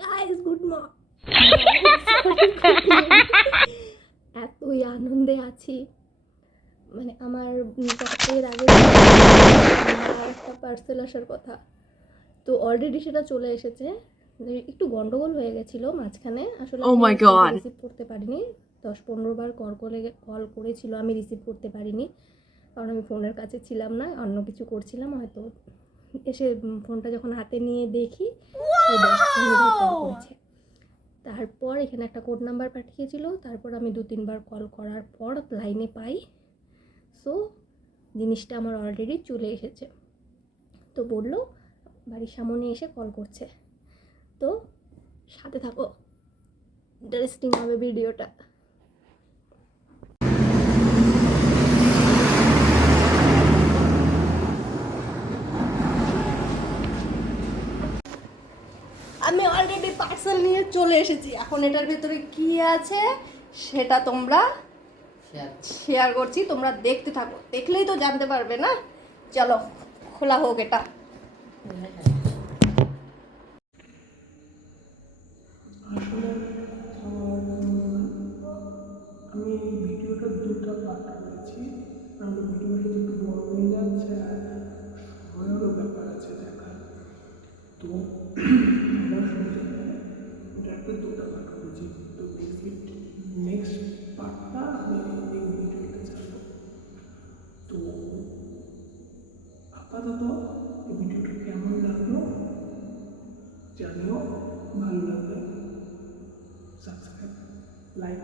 Guys good এতই আনন্দে আছি, মানে আমার এর আগে আর একটা পার্সেল আসার কথা, তো অলরেডি সেটা চলে এসেছে। একটু গন্ডগোল হয়ে গেছিলো মাঝখানে, আসলে রিসিভ করতে পারিনি। 10-15 বার কল করেছিল, আমি রিসিভ করতে পারিনি কারণ আমি ফোনের কাছে ছিলাম না, অন্য কিছু করছিলাম। হয়তো এসে ফোনটা যখন হাতে নিয়ে দেখি 10-15 বার কল করেছে। তারপর এখানে একটা কোড নাম্বার পাঠিয়েছিল, তারপর আমি 2-3 বার কল করার পর লাইনে পাই। সো জিনিসটা আমার অলরেডি চলে এসেছে। তো বললো বাড়ির সামনে এসে কল করছে, তো সাথে থাকো, ইন্টারেস্টিং হবে ভিডিওটা। আমি অলরেডি পার্সেল নিয়ে চলে এসেছি, এখন এটার ভেতরে কি আছে সেটা তোমরা শেয়ার করছি, তোমরা দেখতে থাকো, দেখলেই তো জানতে পারবে না। চলো খোলা হোক এটা। আসলে আমি এই ভিডিওটা দুটো পার্ট করেছি, কারণ ভিডিওটা একটু বড় হয়ে যাচ্ছে আর সময়েরও ব্যাপার আছে দেখার। তো আমার সুবিধা এটা একটা দুটো পার্ট করেছি, তো নেক্সট পার্টটা আমি এই ভিডিওতে ছাড়বো। তো আপাতত এই ভিডিওটা কেমন লাগলো জানিও, ভালো লাগলে সাবস্ক্রাইব, লাইক